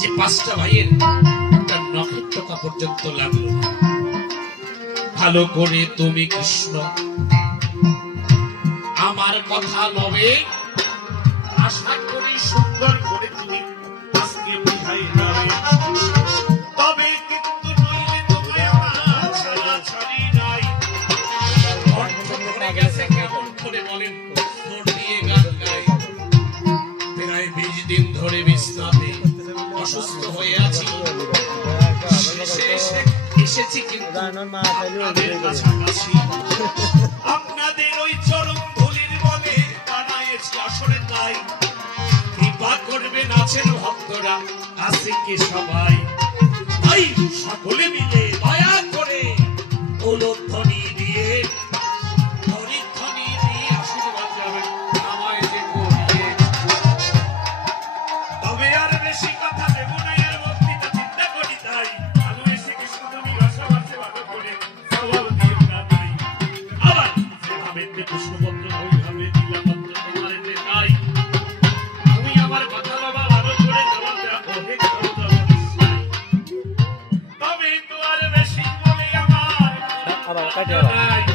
যে পাঁচটা ভাইয়ের একটা নখের টোকা পর্যন্ত লাগল। ভালো করে তুমি কৃষ্ণ আমার কথা লবে। আশা করি সুন্দর করে তুমি আজকে বুঝাই তবে কিন্তু নইলে তোমরা আমার ছাড়াছাড়ি নাই। কণ্ঠ ধরে গেছে কেমন? করে বলেন দিয়ে গান গাই। প্রায় বিশ দিন ধরে বিশ্রামে অসুস্থ হয়ে আছি। এসেছি আপনাদের ওই চরম ধুলির বলে বানায়েছি আসলে তাই কৃপা করবেন আছেন ভক্তরা আছে কি সবাই। তে পুষ্পপত্র ওইভাবে দিলাম তোমার এতে নাই তুমি আমার কথা বাবা ভালো করে জবাব দাও হে করো জবাব তবে তো আর বেশি আবার কাটে